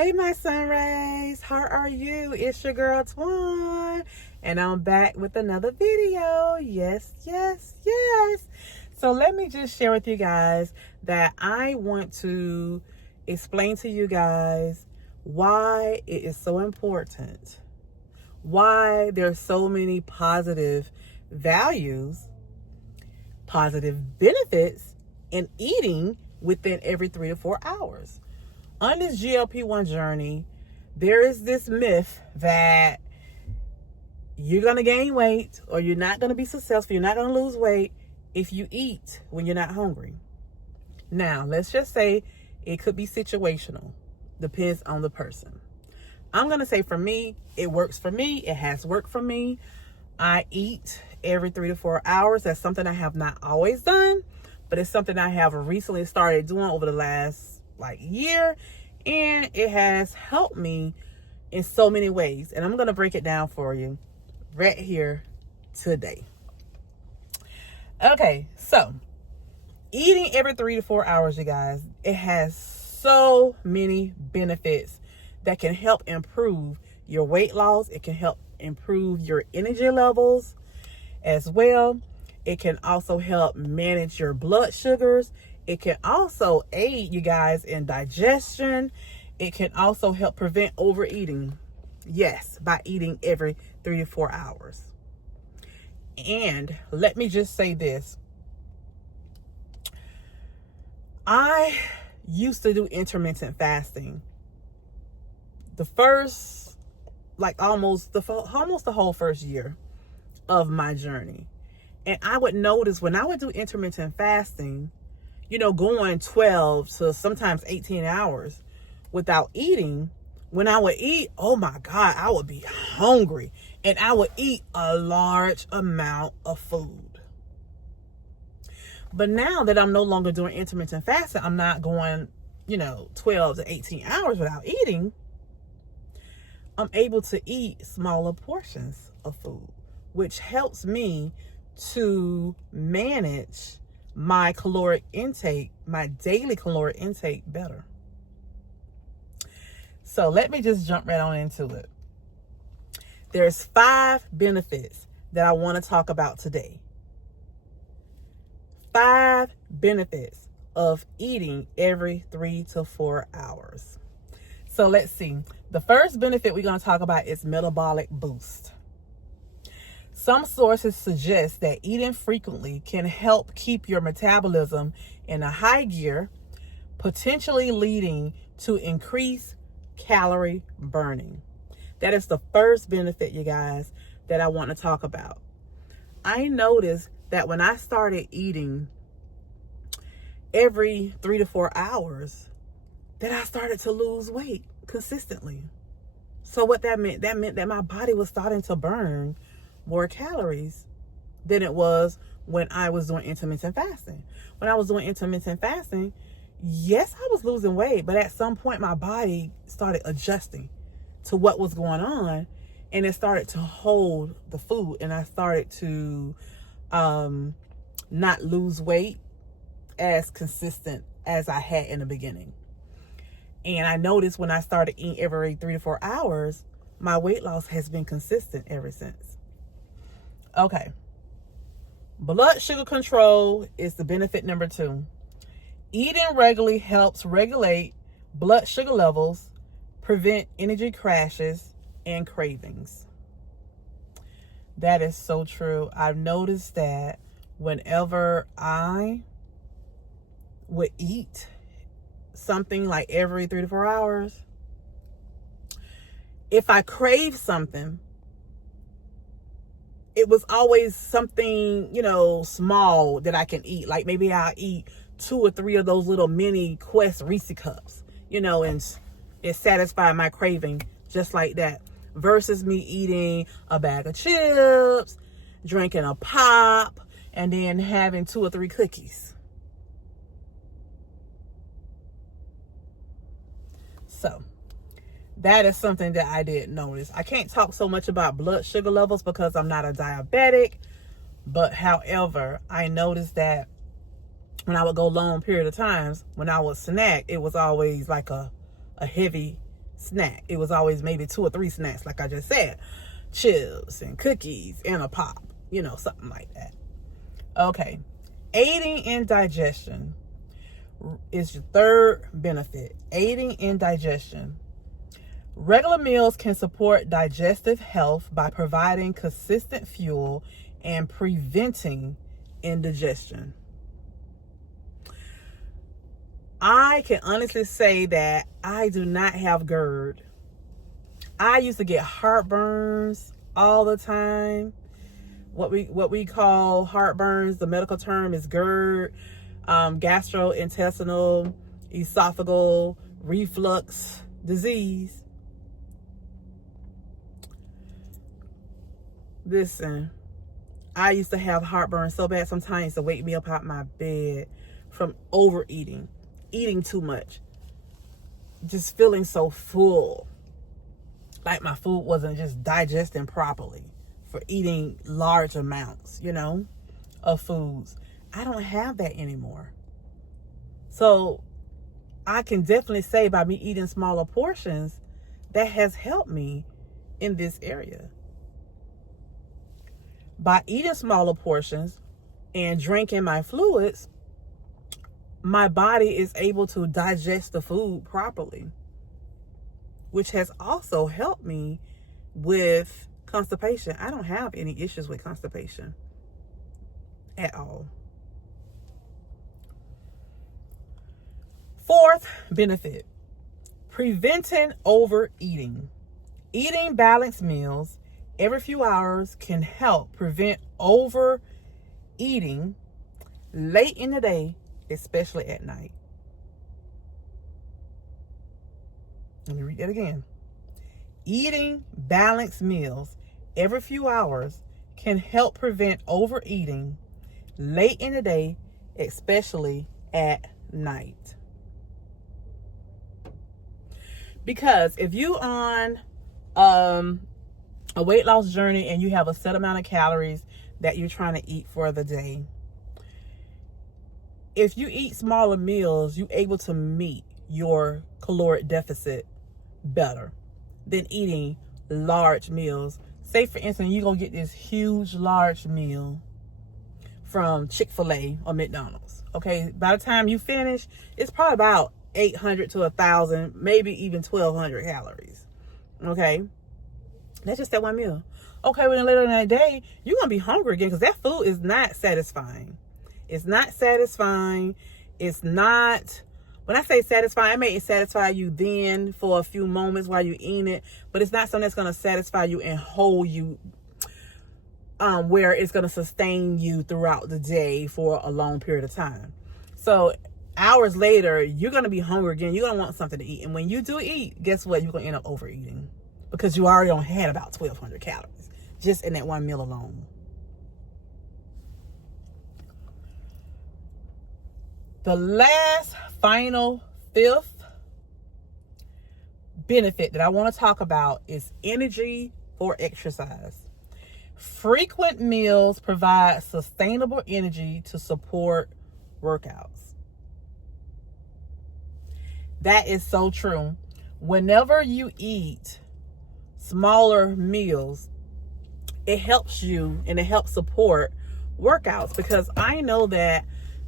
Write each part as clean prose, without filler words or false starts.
Hey, my sun rays, how are you? It's your girl Twan, and I'm back with another video. Yes. So let me just share with you guys that I want to explain to you guys why it is so important, why there's so many positive values, positive benefits in eating within every 3 to 4 hours. On this GLP-1 journey, there is this myth that you're going to gain weight or you're not going to be successful, you're not going to lose weight if you eat when you're not hungry. Now, let's just say it could be situational. Depends on the person. I'm going to say for me, it works for me. It has worked for me. I eat every 3 to 4 hours. That's something I have not always done, but it's something I have recently started doing over the last year, and it has helped me in so many ways, and I'm going to break it down for you right here today. Okay, so eating every 3 to 4 hours, you guys, it has so many benefits that can help improve your weight loss. It can help improve your energy levels as well. It can also help manage your blood sugars. It can also aid you guys in digestion. It can also help prevent overeating. Yes, by eating every 3 to 4 hours. And let me just say this. I used to do intermittent fasting. The first, almost the whole first year of my journey. And I would notice when I would do intermittent fasting, going 12 to sometimes 18 hours without eating, when I would eat, oh my God, I would be hungry and I would eat a large amount of food. But now that I'm no longer doing intermittent fasting, I'm not going, 12 to 18 hours without eating. I'm able to eat smaller portions of food, which helps me to manage my caloric intake, my daily caloric intake better. So let me just jump right on into it. There's 5 benefits that I want to talk about today. 5 benefits of eating every 3 to 4 hours. So let's see. The first benefit we're going to talk about is Metabolic Boost. Some sources suggest that eating frequently can help keep your metabolism in a high gear, potentially leading to increased calorie burning. That is the first benefit, you guys, that I want to talk about. I noticed that when I started eating every 3 to 4 hours, that I started to lose weight consistently. So what that meant that my body was starting to burn more calories than it was when I was doing intermittent fasting. When I was doing intermittent fasting, yes, I was losing weight, but at some point my body started adjusting to what was going on, and it started to hold the food, and I started to not lose weight as consistent as I had in the beginning. And I noticed when I started eating every 3 to 4 hours, my weight loss has been consistent ever since. Okay. Blood sugar control is the benefit number 2. Eating regularly helps regulate blood sugar levels, prevent energy crashes, and cravings. That is so true. I've noticed that whenever I would eat something like every 3 to 4 hours, if I crave something, it was always something, small that I can eat. Like maybe I'll eat 2 or 3 of those little mini Quest Reese cups, and it satisfied my craving just like that. Versus me eating a bag of chips, drinking a pop, and then having 2 or 3 cookies. So that is something that I did notice. I can't talk so much about blood sugar levels because I'm not a diabetic. But however, I noticed that when I would go long period of times, when I would snack, it was always like a heavy snack. It was always maybe 2 or 3 snacks, like I just said. Chips and cookies and a pop, something like that. Okay. Aiding in digestion is your third benefit. Aiding in digestion. Regular meals can support digestive health by providing consistent fuel and preventing indigestion. I can honestly say that I do not have GERD. I used to get heartburns all the time. What we call heartburns, the medical term is GERD, gastrointestinal, esophageal reflux disease. Listen, I used to have heartburn so bad sometimes to wake me up out my bed from overeating, eating too much, just feeling so full, like my food wasn't just digesting properly for eating large amounts, of foods. I don't have that anymore. So I can definitely say by me eating smaller portions, that has helped me in this area. By eating smaller portions and drinking my fluids, my body is able to digest the food properly, which has also helped me with constipation. I don't have any issues with constipation at all. Fourth benefit, preventing overeating. Eating balanced meals every few hours can help prevent overeating late in the day, especially at night. Let me read that again. Eating balanced meals every few hours can help prevent overeating late in the day, especially at night. Because if you're on a weight loss journey and you have a set amount of calories that you're trying to eat for the day, if you eat smaller meals, you're able to meet your caloric deficit better than eating large meals. Say, for instance, you're going to get this huge, large meal from Chick-fil-A or McDonald's. Okay, by the time you finish, it's probably about 800 to 1,000, maybe even 1,200 calories. Okay, that's just that one meal. Okay, well, then later in the day, you're going to be hungry again because that food is not satisfying. It's not satisfying. It's not, when I say satisfying, I may satisfy you then for a few moments while you're eating it, but it's not something that's going to satisfy you and hold you, where it's going to sustain you throughout the day for a long period of time. So hours later, you're going to be hungry again. You're going to want something to eat. And when you do eat, guess what? You're going to end up overeating because you already had about 1,200 calories just in that one meal alone. The last, final, fifth benefit that I want to talk about is energy for exercise. Frequent meals provide sustainable energy to support workouts. That is so true. Whenever you eat smaller meals, it helps you and it helps support workouts, because I know that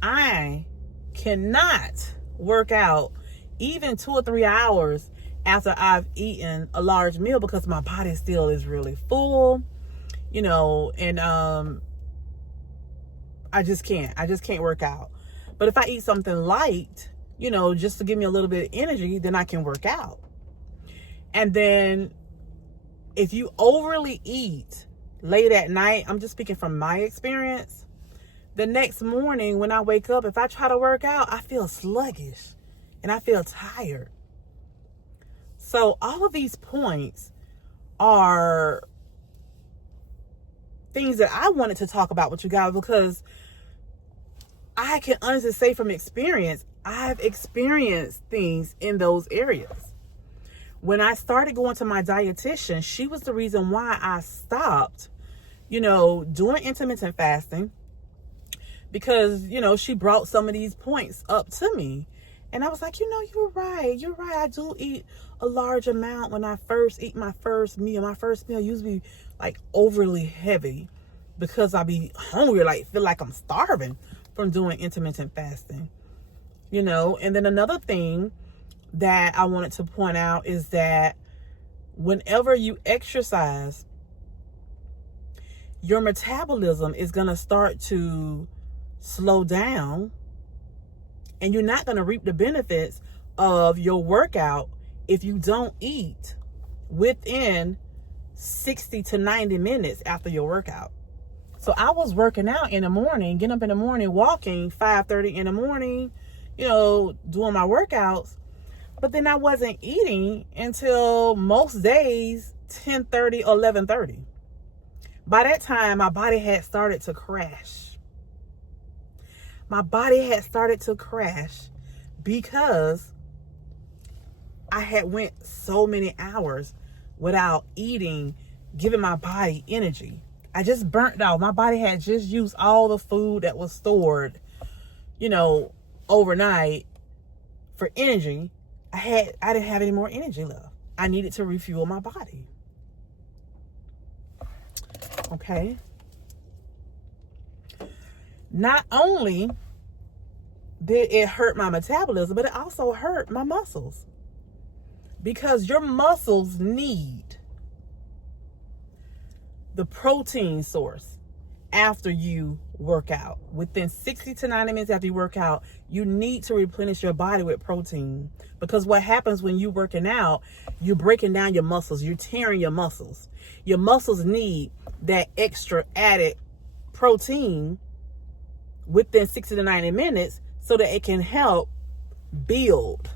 I cannot work out even 2 or 3 hours after I've eaten a large meal because my body still is really full, and I just can't work out. But if I eat something light, just to give me a little bit of energy, then I can work out. And then if you overly eat late at night, I'm just speaking from my experience, the next morning when I wake up, if I try to work out, I feel sluggish and I feel tired. So all of these points are things that I wanted to talk about with you guys, because I can honestly say from experience, I've experienced things in those areas. When I started going to my dietitian, she was the reason why I stopped, doing intermittent fasting, because, she brought some of these points up to me. And I was like, you're right. You're right. I do eat a large amount when I first eat my first meal. My first meal usually be like overly heavy because I be hungry, like feel like I'm starving from doing intermittent fasting. And then another thing that I wanted to point out is that whenever you exercise, your metabolism is going to start to slow down, and you're not going to reap the benefits of your workout if you don't eat within 60 to 90 minutes after your workout. So I was working out in the morning, getting up in the morning, walking 5:30 in the morning, doing my workouts. But then I wasn't eating until most days 10:30 or 11:30. By that time, my body had started to crash. Because I had went so many hours without eating, giving my body energy. I just burnt out. My body had just used all the food that was stored, overnight for energy. I didn't have any more energy left. I needed to refuel my body. Okay. Not only did it hurt my metabolism, but it also hurt my muscles. Because your muscles need the protein source after you work out. Within 60 to 90 minutes after you work out, you need to replenish your body with protein. Because what happens when you're working out, you're breaking down your muscles. You're tearing your muscles. Your muscles need that extra added protein within 60 to 90 minutes so that it can help build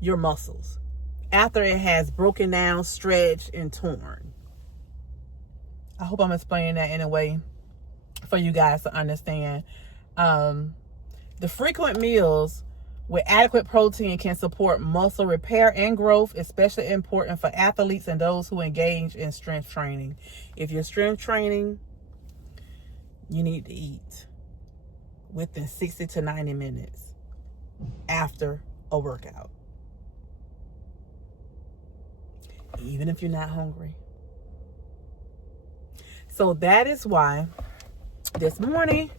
your muscles after it has broken down, stretched, and torn. I hope I'm explaining that in a way for you guys to understand. The frequent meals with adequate protein can support muscle repair and growth, especially important for athletes and those who engage in strength training. If you're strength training, you need to eat within 60 to 90 minutes after a workout. Even if you're not hungry. So that is why this morning,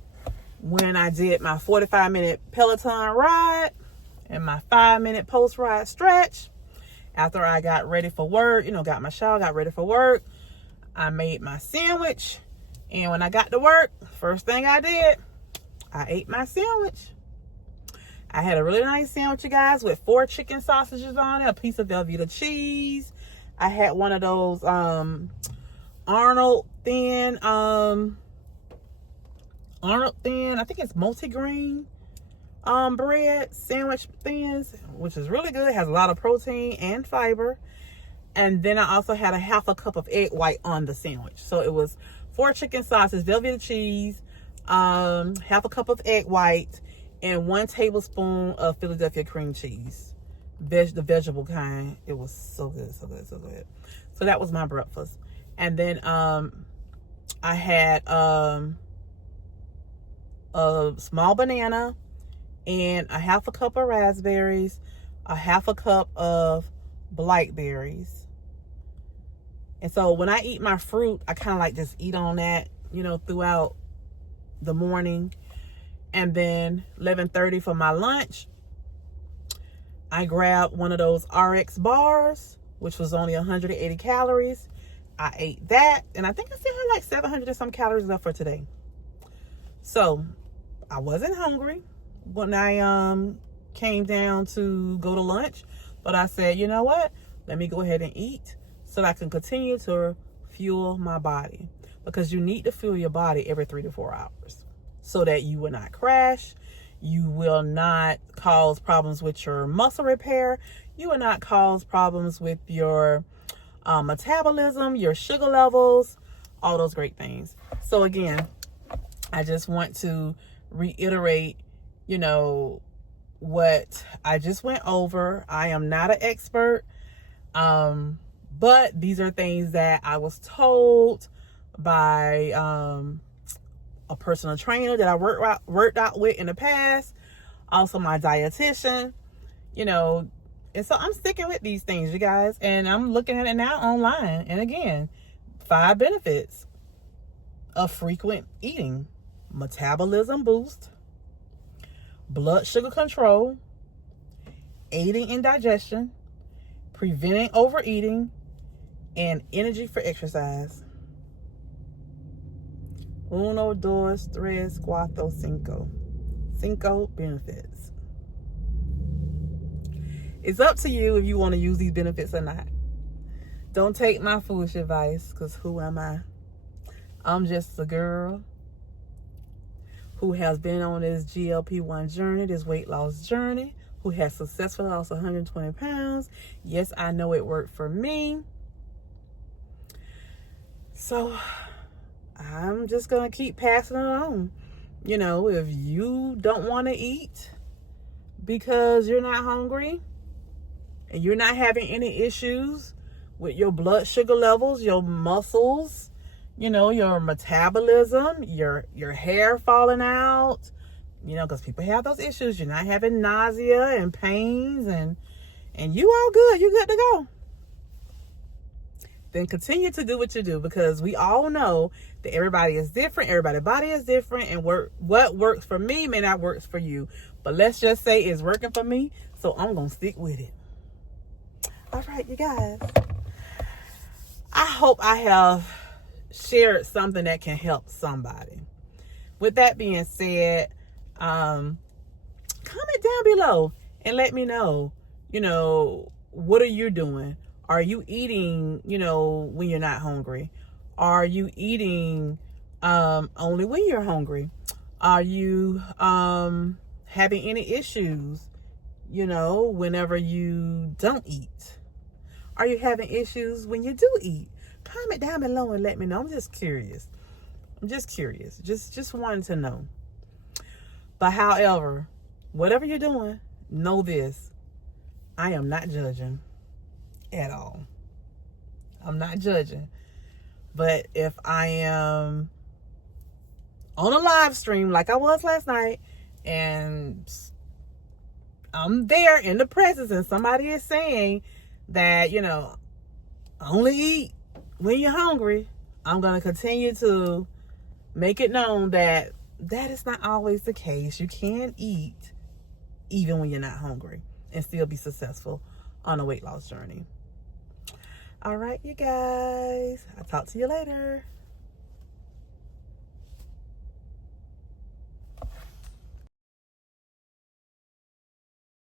when I did my 45-minute Peloton ride and my 5-minute post-ride stretch, after I got ready for work, got my shower, got ready for work, I made my sandwich. And when I got to work, first thing I did, I ate my sandwich. I had a really nice sandwich, you guys, with 4 chicken sausages on it, a piece of Velveeta cheese. I had one of those Arnold thin, I think it's multigrain bread sandwich thins, which is really good. It has a lot of protein and fiber. And then I also had a half a cup of egg white on the sandwich. So it was 4 chicken sausages, Velveeta cheese, half a cup of egg white, and 1 tablespoon of Philadelphia cream cheese, the vegetable kind. It was so good, so good, so good. So that was my breakfast. And then I had a small banana and a half a cup of raspberries, a half a cup of blackberries. And so when I eat my fruit, I kind of like just eat on that, throughout the morning. And then 11:30 for my lunch, I grabbed one of those RX bars, which was only 180 calories. I ate that, and I think I still had like 700 and some calories left for today. So I wasn't hungry when I came down to go to lunch, but I said, you know what? Let me go ahead and eat so that I can continue to fuel my body, because you need to fuel your body every 3 to 4 hours so that you will not crash. You will not cause problems with your muscle repair. You will not cause problems with your metabolism, your sugar levels, all those great things. So again, I just want to reiterate, what I just went over. I am not an expert, but these are things that I was told by a personal trainer that I worked out with in the past, also my dietitian. you know, and so I'm sticking with these things, you guys, and I'm looking at it now online. And again, 5 benefits of frequent eating: metabolism boost, blood sugar control, aiding in digestion, preventing overeating, and energy for exercise. Uno, dos, tres, cuatro, cinco. 5 benefits. It's up to you if you want to use these benefits or not. Don't take my foolish advice, because who am I? I'm just a girl who has been on this GLP-1 journey, this weight loss journey, who has successfully lost 120 pounds. Yes, I know it worked for me. So I'm just going to keep passing it on. You know, if you don't want to eat because you're not hungry and you're not having any issues with your blood sugar levels, your muscles, you know, your metabolism, your hair falling out, you know, because people have those issues. You're not having nausea and pains and you all good. You're good to go. Then continue to do what you do, because we all know that everybody is different. Everybody's body is different, and what works for me may not work for you. But let's just say it's working for me, so I'm going to stick with it. All right, you guys. I hope I have shared something that can help somebody. With that being said, comment down below and let me know, you know, what are you doing? Are you eating, you know, when you're not hungry? Are you eating only when you're hungry? Are you having any issues, you know, whenever you don't eat? Are you having issues when you do eat? Comment down below and let me know. I'm just curious. Just wanting to know. But however, whatever you're doing, know this: I am not judging at all. I'm not judging. But if I am on a live stream like I was last night, and I'm there in the presence, and somebody is saying that, you know, only eat when you're hungry, I'm going to continue to make it known that that is not always the case. You can eat even when you're not hungry and still be successful on a weight loss journey. All right, you guys. I'll talk to you later.